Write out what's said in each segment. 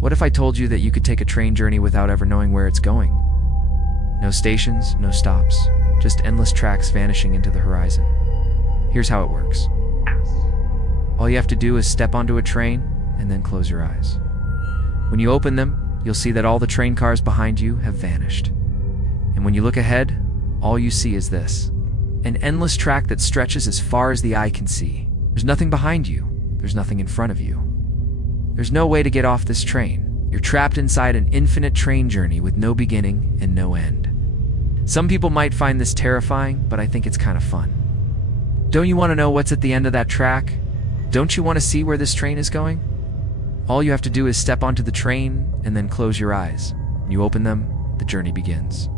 What if I told you that you could take a train journey without ever knowing where it's going? No stations, no stops, just endless tracks vanishing into the horizon. Here's how it works. All you have to do is step onto a train and then close your eyes. When you open them, you'll see that all the train cars behind you have vanished. And when you look ahead, all you see is this: an endless track that stretches as far as the eye can see. There's nothing behind you. There's nothing in front of you. There's no way to get off this train. You're trapped inside an infinite train journey with no beginning and no end. Some people might find this terrifying, but I think it's kind of fun. Don't you want to know what's at the end of that track? Don't you want to see where this train is going? All you have to do is step onto the train and then close your eyes. When you open them, the journey begins.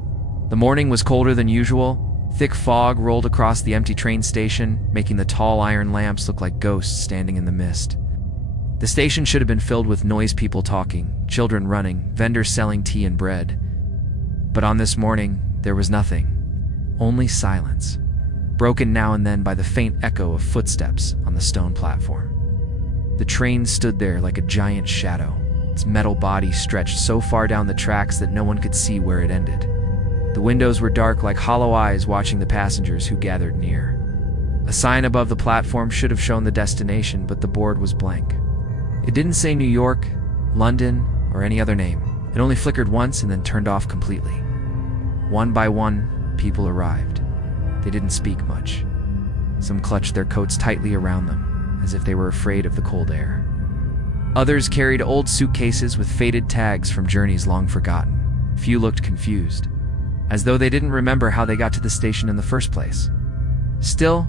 The morning was colder than usual. Thick fog rolled across the empty train station, making the tall iron lamps look like ghosts standing in the mist. The station should have been filled with noise, people talking, children running, vendors selling tea and bread. But on this morning, there was nothing. Only silence, broken now and then by the faint echo of footsteps on the stone platform. The train stood there like a giant shadow, its metal body stretched so far down the tracks that no one could see where it ended. The windows were dark like hollow eyes watching the passengers who gathered near. A sign above the platform should have shown the destination, but the board was blank. It didn't say New York, London, or any other name. It only flickered once and then turned off completely. One by one, people arrived. They didn't speak much. Some clutched their coats tightly around them, as if they were afraid of the cold air. Others carried old suitcases with faded tags from journeys long forgotten. Few looked confused, as though they didn't remember how they got to the station in the first place. Still,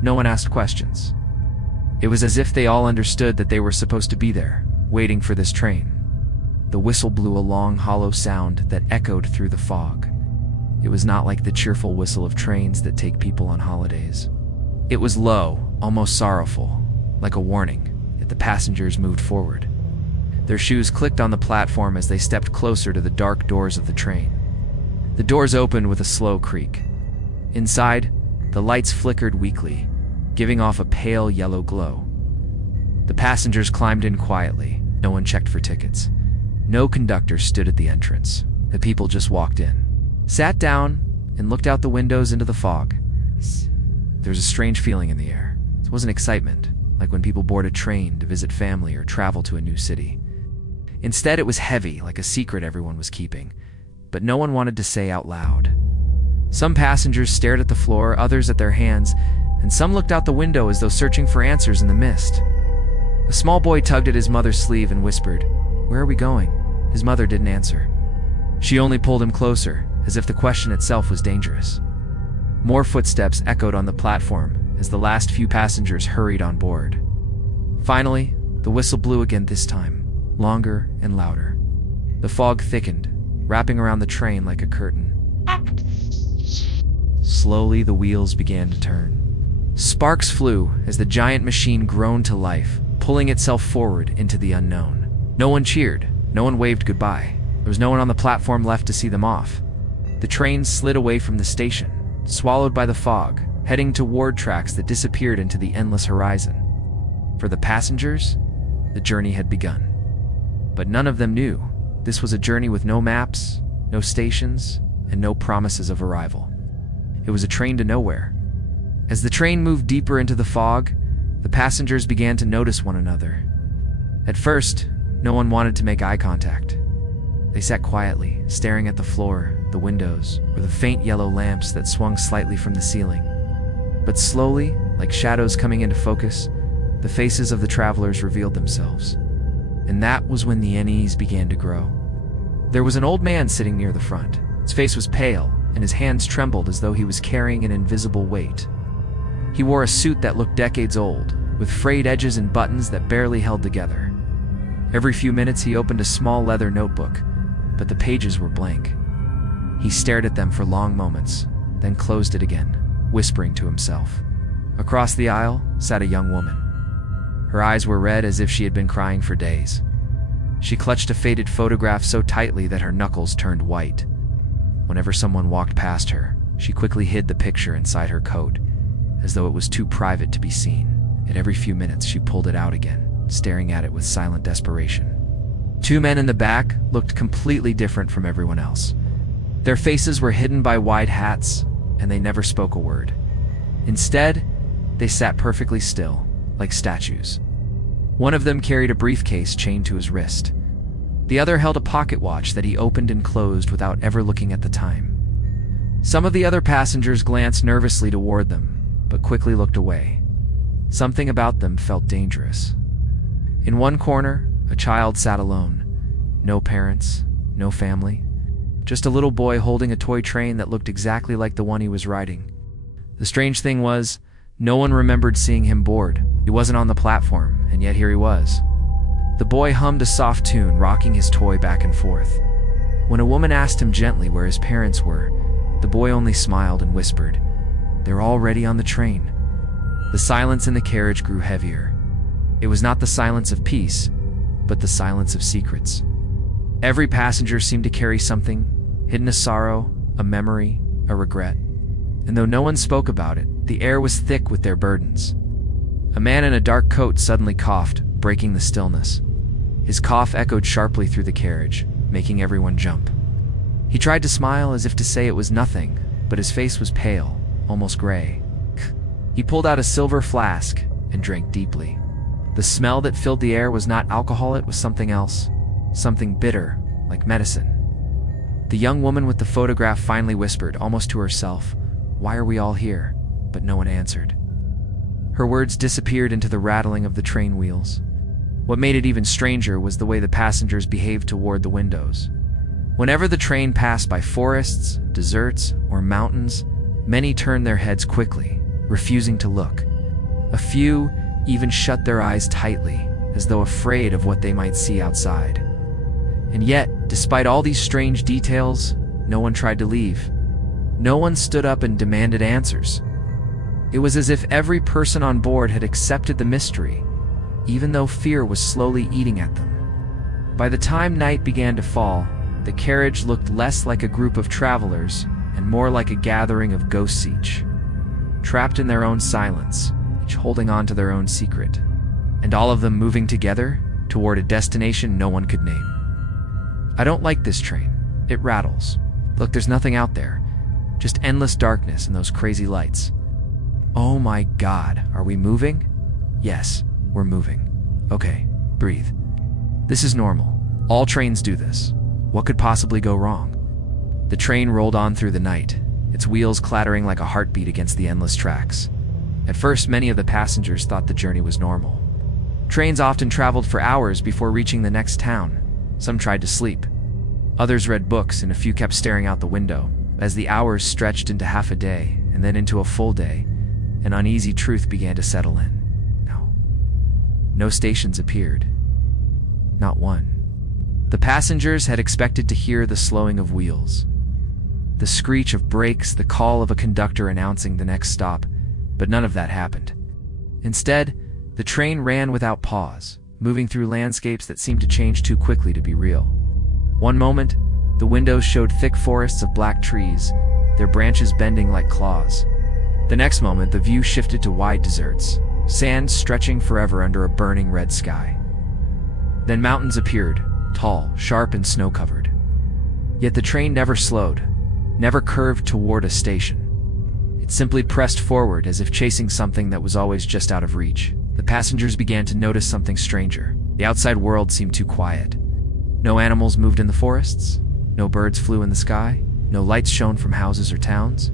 no one asked questions. It was as if they all understood that they were supposed to be there, waiting for this train. The whistle blew a long, hollow sound that echoed through the fog. It was not like the cheerful whistle of trains that take people on holidays. It was low, almost sorrowful, like a warning, yet the passengers moved forward. Their shoes clicked on the platform as they stepped closer to the dark doors of the train. The doors opened with a slow creak. Inside, the lights flickered weakly, giving off a pale yellow glow. The passengers climbed in quietly. No one checked for tickets. No conductor stood at the entrance. The people just walked in, sat down, and looked out the windows into the fog. There was a strange feeling in the air. It wasn't excitement, like when people board a train to visit family or travel to a new city. Instead, it was heavy, like a secret everyone was keeping, but no one wanted to say out loud. Some passengers stared at the floor, others at their hands, and some looked out the window as though searching for answers in the mist. A small boy tugged at his mother's sleeve and whispered, "Where are we going?" His mother didn't answer. She only pulled him closer, as if the question itself was dangerous. More footsteps echoed on the platform as the last few passengers hurried on board. Finally, the whistle blew again, this time, longer and louder. The fog thickened, wrapping around the train like a curtain. Slowly, the wheels began to turn. Sparks flew as the giant machine groaned to life, pulling itself forward into the unknown. No one cheered. No one waved goodbye. There was no one on the platform left to see them off. The train slid away from the station, swallowed by the fog, heading toward tracks that disappeared into the endless horizon. For the passengers, the journey had begun. But none of them knew this was a journey with no maps, no stations, and no promises of arrival. It was a train to nowhere. As the train moved deeper into the fog, the passengers began to notice one another. At first, no one wanted to make eye contact. They sat quietly, staring at the floor, the windows, or the faint yellow lamps that swung slightly from the ceiling. But slowly, like shadows coming into focus, the faces of the travelers revealed themselves. And that was when the unease began to grow. There was an old man sitting near the front. His face was pale, and his hands trembled as though he was carrying an invisible weight. He wore a suit that looked decades old, with frayed edges and buttons that barely held together. Every few minutes he opened a small leather notebook, but the pages were blank. He stared at them for long moments, then closed it again, whispering to himself. Across the aisle sat a young woman. Her eyes were red as if she had been crying for days. She clutched a faded photograph so tightly that her knuckles turned white. Whenever someone walked past her, she quickly hid the picture inside her coat, as though it was too private to be seen. And every few minutes she pulled it out again, staring at it with silent desperation. Two men in the back looked completely different from everyone else. Their faces were hidden by wide hats, and they never spoke a word. Instead, they sat perfectly still, like statues. One of them carried a briefcase chained to his wrist. The other held a pocket watch that he opened and closed without ever looking at the time. Some of the other passengers glanced nervously toward them, but quickly looked away. Something about them felt dangerous. In one corner, a child sat alone. No parents, no family. Just a little boy holding a toy train that looked exactly like the one he was riding. The strange thing was, no one remembered seeing him board. He wasn't on the platform, and yet here he was. The boy hummed a soft tune, rocking his toy back and forth. When a woman asked him gently where his parents were, the boy only smiled and whispered, "They're already on the train." The silence in the carriage grew heavier. It was not the silence of peace, but the silence of secrets. Every passenger seemed to carry something, hidden: a sorrow, a memory, a regret. And though no one spoke about it, the air was thick with their burdens. A man in a dark coat suddenly coughed, breaking the stillness. His cough echoed sharply through the carriage, making everyone jump. He tried to smile as if to say it was nothing, but his face was pale, almost gray. He pulled out a silver flask and drank deeply. The smell that filled the air was not alcohol, it was something else, something bitter, like medicine. The young woman with the photograph finally whispered, almost to herself, "Why are we all here?" But no one answered. Her words disappeared into the rattling of the train wheels. What made it even stranger was the way the passengers behaved toward the windows. Whenever the train passed by forests, deserts, or mountains, many turned their heads quickly, refusing to look. A few even shut their eyes tightly, as though afraid of what they might see outside. And yet, despite all these strange details, no one tried to leave. No one stood up and demanded answers. It was as if every person on board had accepted the mystery, even though fear was slowly eating at them. By the time night began to fall, the carriage looked less like a group of travelers and more like a gathering of ghosts, each trapped in their own silence, each holding on to their own secret, and all of them moving together toward a destination no one could name. "I don't like this train. It rattles. Look, there's nothing out there. Just endless darkness and those crazy lights. Oh my God, are we moving? Yes, we're moving. Okay, breathe. This is normal. All trains do this. What could possibly go wrong?" The train rolled on through the night, its wheels clattering like a heartbeat against the endless tracks. At first, many of the passengers thought the journey was normal. Trains often traveled for hours before reaching the next town. Some tried to sleep. Others read books, and a few kept staring out the window. As the hours stretched into half a day, and then into a full day, an uneasy truth began to settle in. No stations appeared. Not one. The passengers had expected to hear the slowing of wheels, the screech of brakes, the call of a conductor announcing the next stop, but none of that happened. Instead, the train ran without pause, moving through landscapes that seemed to change too quickly to be real. One moment, the windows showed thick forests of black trees, their branches bending like claws. The next moment, the view shifted to wide deserts, sand stretching forever under a burning red sky. Then mountains appeared, tall, sharp, and snow-covered. Yet the train never slowed, never curved toward a station. It simply pressed forward as if chasing something that was always just out of reach. The passengers began to notice something stranger. The outside world seemed too quiet. No animals moved in the forests, no birds flew in the sky, no lights shone from houses or towns.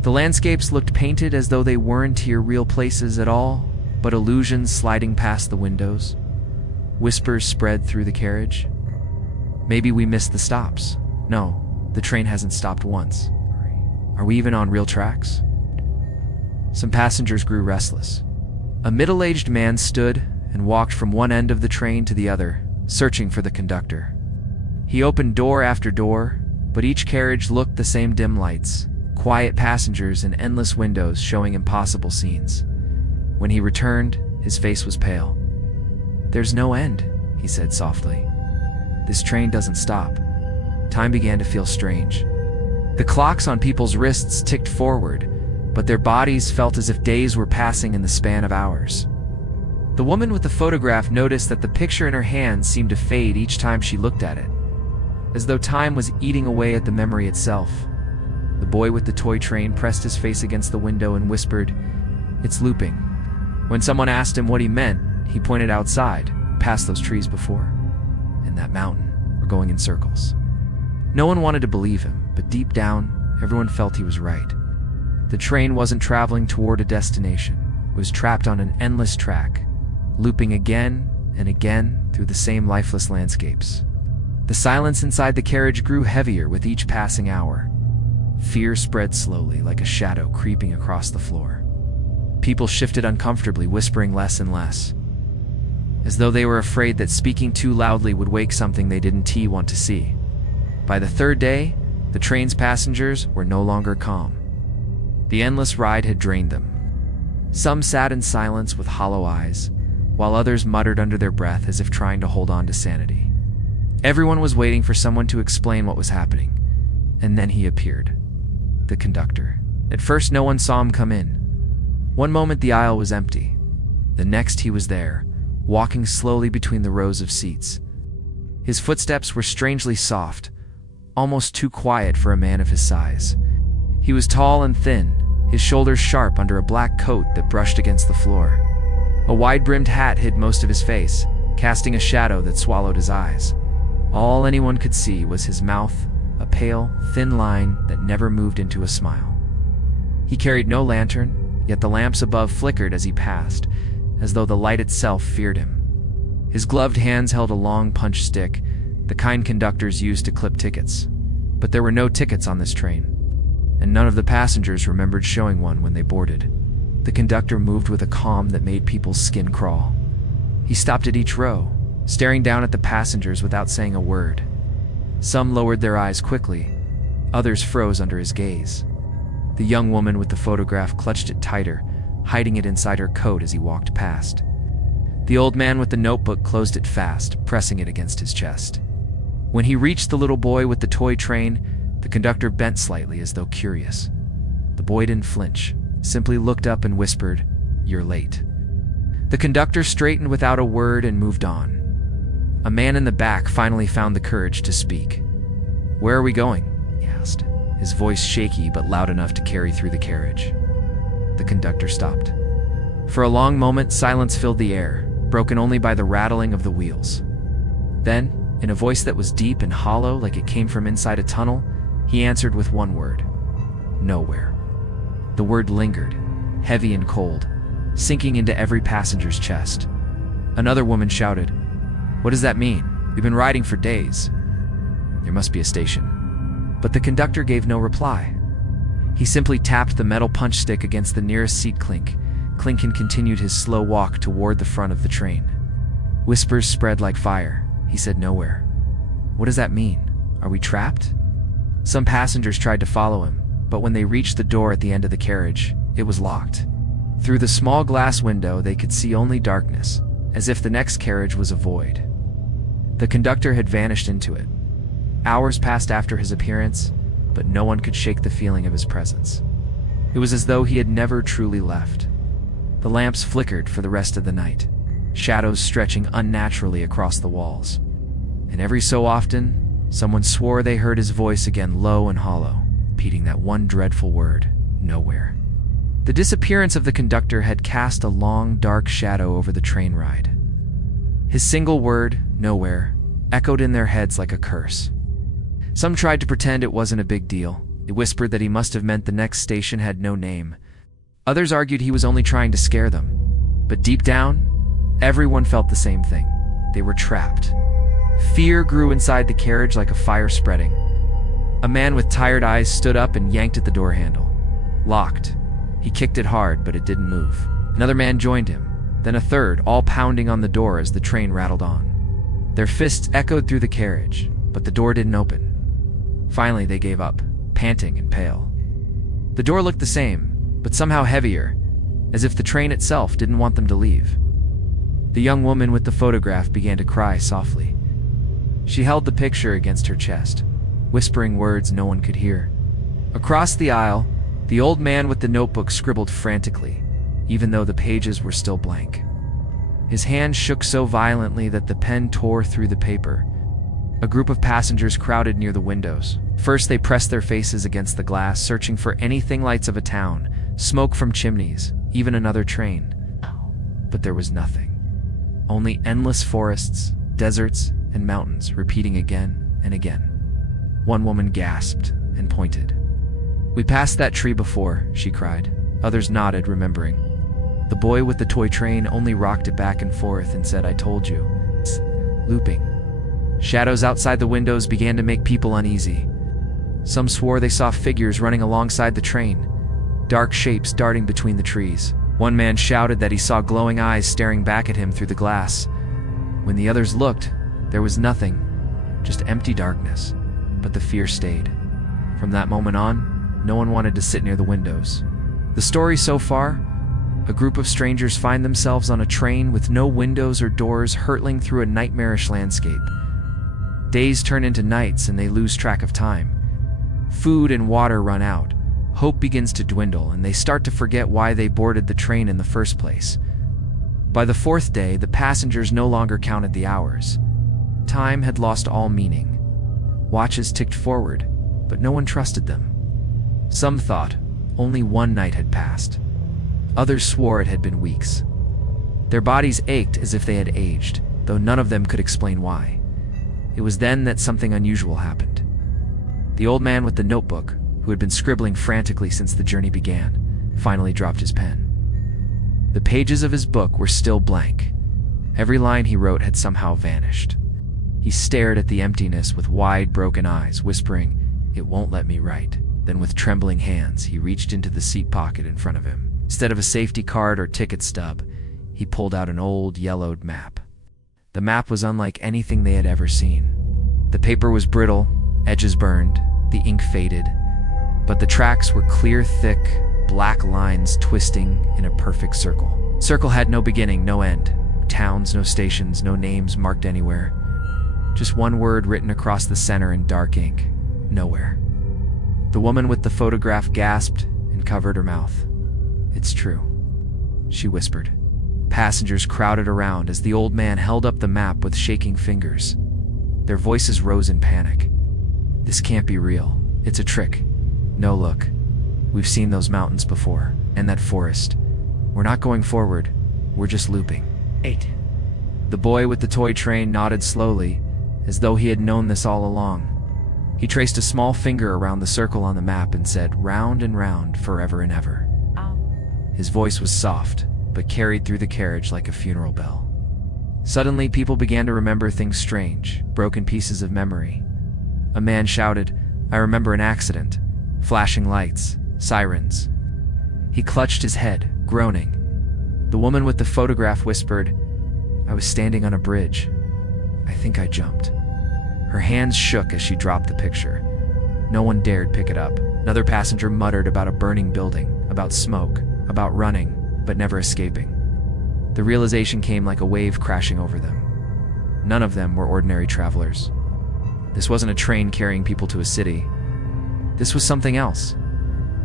The landscapes looked painted as though they weren't here real places at all, but illusions sliding past the windows. Whispers spread through the carriage. Maybe we missed the stops. No, the train hasn't stopped once. Are we even on real tracks? Some passengers grew restless. A middle-aged man stood and walked from one end of the train to the other, searching for the conductor. He opened door after door, but each carriage looked the same: dim lights, quiet passengers, and endless windows showing impossible scenes. When he returned, his face was pale. "There's no end," he said softly. "This train doesn't stop." Time began to feel strange. The clocks on people's wrists ticked forward, but their bodies felt as if days were passing in the span of hours. The woman with the photograph noticed that the picture in her hand seemed to fade each time she looked at it, as though time was eating away at the memory itself. The boy with the toy train pressed his face against the window and whispered, "It's looping." When someone asked him what he meant, he pointed outside, past those trees before, and that mountain were going in circles. No one wanted to believe him, but deep down, everyone felt he was right. The train wasn't traveling toward a destination. It was trapped on an endless track, looping again and again through the same lifeless landscapes. The silence inside the carriage grew heavier with each passing hour. Fear spread slowly, like a shadow creeping across the floor. People shifted uncomfortably, whispering less and less, as though they were afraid that speaking too loudly would wake something they didn't want to see. By the third day, the train's passengers were no longer calm. The endless ride had drained them. Some sat in silence with hollow eyes, while others muttered under their breath as if trying to hold on to sanity. Everyone was waiting for someone to explain what was happening, and then he appeared. The conductor. At first, no one saw him come in. One moment the aisle was empty. The next he was there, walking slowly between the rows of seats. His footsteps were strangely soft, almost too quiet for a man of his size. He was tall and thin, his shoulders sharp under a black coat that brushed against the floor. A wide-brimmed hat hid most of his face, casting a shadow that swallowed his eyes. All anyone could see was his mouth, a pale, thin line that never moved into a smile. He carried no lantern, yet the lamps above flickered as he passed, as though the light itself feared him. His gloved hands held a long punch stick, the kind conductors used to clip tickets. But there were no tickets on this train, and none of the passengers remembered showing one when they boarded. The conductor moved with a calm that made people's skin crawl. He stopped at each row, staring down at the passengers without saying a word. Some lowered their eyes quickly, others froze under his gaze. The young woman with the photograph clutched it tighter, hiding it inside her coat as he walked past. The old man with the notebook closed it fast, pressing it against his chest. When he reached the little boy with the toy train, the conductor bent slightly as though curious. The boy didn't flinch, simply looked up and whispered, "You're late." The conductor straightened without a word and moved on. A man in the back finally found the courage to speak. "Where are we going?" he asked, his voice shaky but loud enough to carry through the carriage. The conductor stopped. For a long moment, silence filled the air, broken only by the rattling of the wheels. Then, in a voice that was deep and hollow like it came from inside a tunnel, he answered with one word: "Nowhere." The word lingered, heavy and cold, sinking into every passenger's chest. Another woman shouted, "What does that mean? We've been riding for days. There must be a station." But the conductor gave no reply. He simply tapped the metal punch stick against the nearest seat clink. Clinkin continued his slow walk toward the front of the train. Whispers spread like fire. He said, "Nowhere." What does that mean? Are we trapped? Some passengers tried to follow him, but when they reached the door at the end of the carriage, it was locked. Through the small glass window, they could see only darkness, as if the next carriage was a void. The conductor had vanished into it. Hours passed after his appearance, but no one could shake the feeling of his presence. It was as though he had never truly left. The lamps flickered for the rest of the night, shadows stretching unnaturally across the walls. And every so often, someone swore they heard his voice again, low and hollow, repeating that one dreadful word, "Nowhere." The disappearance of the conductor had cast a long, dark shadow over the train ride. His single word, "Nowhere," echoed in their heads like a curse. Some tried to pretend it wasn't a big deal. They whispered that he must have meant the next station had no name. Others argued he was only trying to scare them. But deep down, everyone felt the same thing. They were trapped. Fear grew inside the carriage like a fire spreading. A man with tired eyes stood up and yanked at the door handle. Locked. He kicked it hard, but it didn't move. Another man joined him, then a third, all pounding on the door as the train rattled on. Their fists echoed through the carriage, but the door didn't open. Finally, they gave up, panting and pale. The door looked the same, but somehow heavier, as if the train itself didn't want them to leave. The young woman with the photograph began to cry softly. She held the picture against her chest, whispering words no one could hear. Across the aisle, the old man with the notebook scribbled frantically, even though the pages were still blank. His hand shook so violently that the pen tore through the paper. A group of passengers crowded near the windows. First, they pressed their faces against the glass, searching for anything lights of a town, smoke from chimneys, even another train. But there was nothing. Only endless forests, deserts, and mountains, repeating again and again. One woman gasped and pointed. "We passed that tree before," she cried. Others nodded, remembering. The boy with the toy train only rocked it back and forth and said, "I told you." It's looping. Shadows outside the windows began to make people uneasy. Some swore they saw figures running alongside the train, dark shapes darting between the trees. One man shouted that he saw glowing eyes staring back at him through the glass. When the others looked, there was nothing, just empty darkness. But the fear stayed. From that moment on, no one wanted to sit near the windows. The story so far: a group of strangers find themselves on a train with no windows or doors, hurtling through a nightmarish landscape. Days turn into nights and they lose track of time. Food and water run out. Hope begins to dwindle and they start to forget why they boarded the train in the first place. By the fourth day, the passengers no longer counted the hours. Time had lost all meaning. Watches ticked forward, but no one trusted them. Some thought only one night had passed. Others swore it had been weeks. Their bodies ached as if they had aged, though none of them could explain why. It was then that something unusual happened. The old man with the notebook, who had been scribbling frantically since the journey began, finally dropped his pen. The pages of his book were still blank. Every line he wrote had somehow vanished. He stared at the emptiness with wide, broken eyes, whispering, "It won't let me write." Then with trembling hands, he reached into the seat pocket in front of him. Instead of a safety card or ticket stub, he pulled out an old, yellowed map. The map was unlike anything they had ever seen. The paper was brittle, edges burned, the ink faded, but the tracks were clear, thick, black lines twisting in a perfect circle. Circle had no beginning, no end. Towns, no stations, no names marked anywhere. Just one word written across the center in dark ink. Nowhere. The woman with the photograph gasped and covered her mouth. "It's true," she whispered. Passengers crowded around as the old man held up the map with shaking fingers. Their voices rose in panic. "This can't be real. It's a trick. No, look. We've seen those mountains before, and that forest. We're not going forward. We're just looping." 8. The boy with the toy train nodded slowly, as though he had known this all along. He traced a small finger around the circle on the map and said, "Round and round, forever and ever." His voice was soft, but carried through the carriage like a funeral bell. Suddenly, people began to remember things strange, broken pieces of memory. A man shouted, "I remember an accident. Flashing lights, sirens." He clutched his head, groaning. The woman with the photograph whispered, "I was standing on a bridge. I think I jumped." Her hands shook as she dropped the picture. No one dared pick it up. Another passenger muttered about a burning building, about smoke, about running, but never escaping. The realization came like a wave crashing over them. None of them were ordinary travelers. This wasn't a train carrying people to a city. This was something else,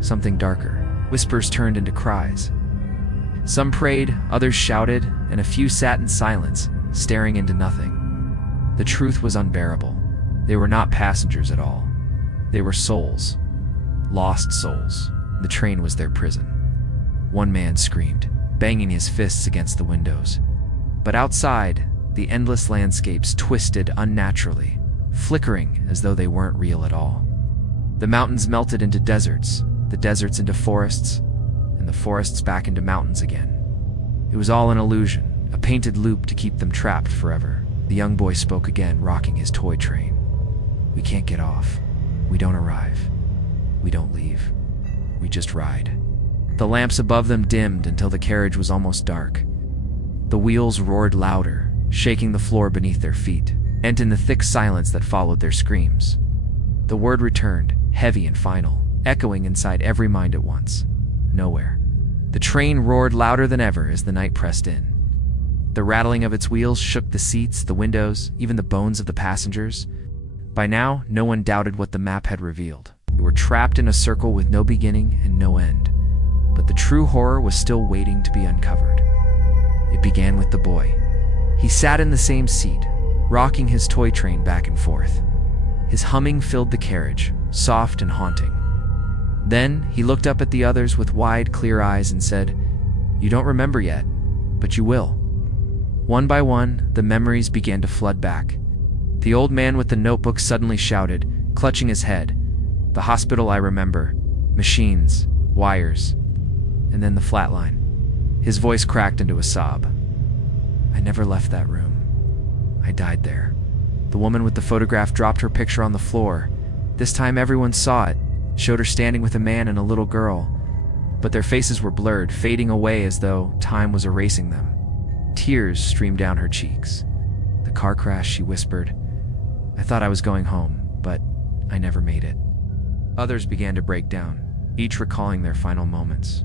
something darker. Whispers turned into cries. Some prayed, others shouted, and a few sat in silence, staring into nothing. The truth was unbearable. They were not passengers at all. They were souls. Lost souls. The train was their prison. One man screamed, banging his fists against the windows. But outside, the endless landscapes twisted unnaturally, flickering as though they weren't real at all. The mountains melted into deserts, the deserts into forests, and the forests back into mountains again. It was all an illusion, a painted loop to keep them trapped forever. The young boy spoke again, rocking his toy train. "We can't get off. We don't arrive. We don't leave. We just ride." The lamps above them dimmed until the carriage was almost dark. The wheels roared louder, shaking the floor beneath their feet, and in the thick silence that followed their screams, the word returned, heavy and final, echoing inside every mind at once. Nowhere. The train roared louder than ever as the night pressed in. The rattling of its wheels shook the seats, the windows, even the bones of the passengers. By now, no one doubted what the map had revealed. We were trapped in a circle with no beginning and no end. But the true horror was still waiting to be uncovered. It began with the boy. He sat in the same seat, rocking his toy train back and forth. His humming filled the carriage, soft and haunting. Then he looked up at the others with wide, clear eyes and said, "You don't remember yet, but you will." One by one, the memories began to flood back. The old man with the notebook suddenly shouted, clutching his head, "The hospital I remember. Machines, wires." And then the flatline. His voice cracked into a sob. "I never left that room. I died there." The woman with the photograph dropped her picture on the floor. This time everyone saw it, showed her standing with a man and a little girl. But their faces were blurred, fading away as though time was erasing them. Tears streamed down her cheeks. "The car crash," she whispered. "I thought I was going home, but I never made it." Others began to break down, each recalling their final moments.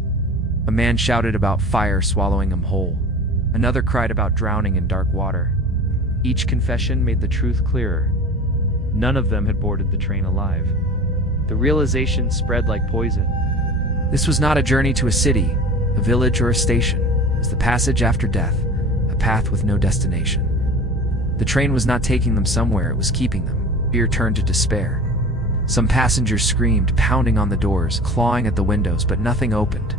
A man shouted about fire swallowing him whole. Another cried about drowning in dark water. Each confession made the truth clearer. None of them had boarded the train alive. The realization spread like poison. This was not a journey to a city, a village, or a station. It was the passage after death, a path with no destination. The train was not taking them somewhere, it was keeping them. Fear turned to despair. Some passengers screamed, pounding on the doors, clawing at the windows, but nothing opened.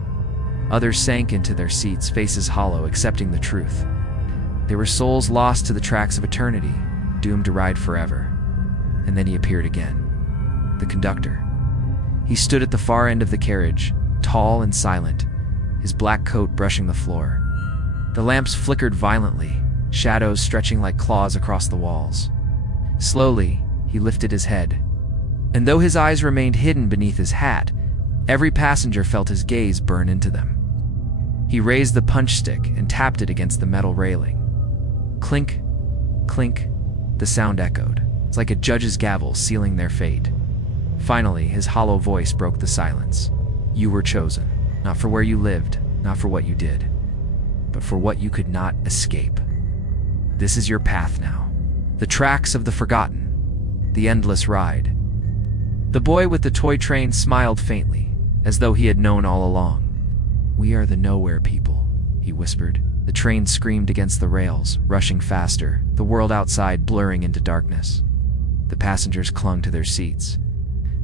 Others sank into their seats, faces hollow, accepting the truth. They were souls lost to the tracks of eternity, doomed to ride forever. And then he appeared again. The conductor. He stood at the far end of the carriage, tall and silent, his black coat brushing the floor. The lamps flickered violently, shadows stretching like claws across the walls. Slowly, he lifted his head. And though his eyes remained hidden beneath his hat, every passenger felt his gaze burn into them. He raised the punch stick and tapped it against the metal railing. Clink, clink, the sound echoed. It's like a judge's gavel sealing their fate. Finally, his hollow voice broke the silence. "You were chosen, not for where you lived, not for what you did, but for what you could not escape. This is your path now. The tracks of the forgotten, the endless ride." The boy with the toy train smiled faintly, as though he had known all along. "We are the nowhere people," he whispered. The train screamed against the rails, rushing faster, the world outside blurring into darkness. The passengers clung to their seats,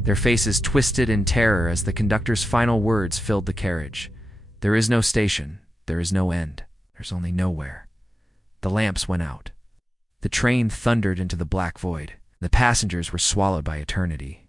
their faces twisted in terror as the conductor's final words filled the carriage. "There is no station, there is no end, there's only nowhere." The lamps went out. The train thundered into the black void. The passengers were swallowed by eternity.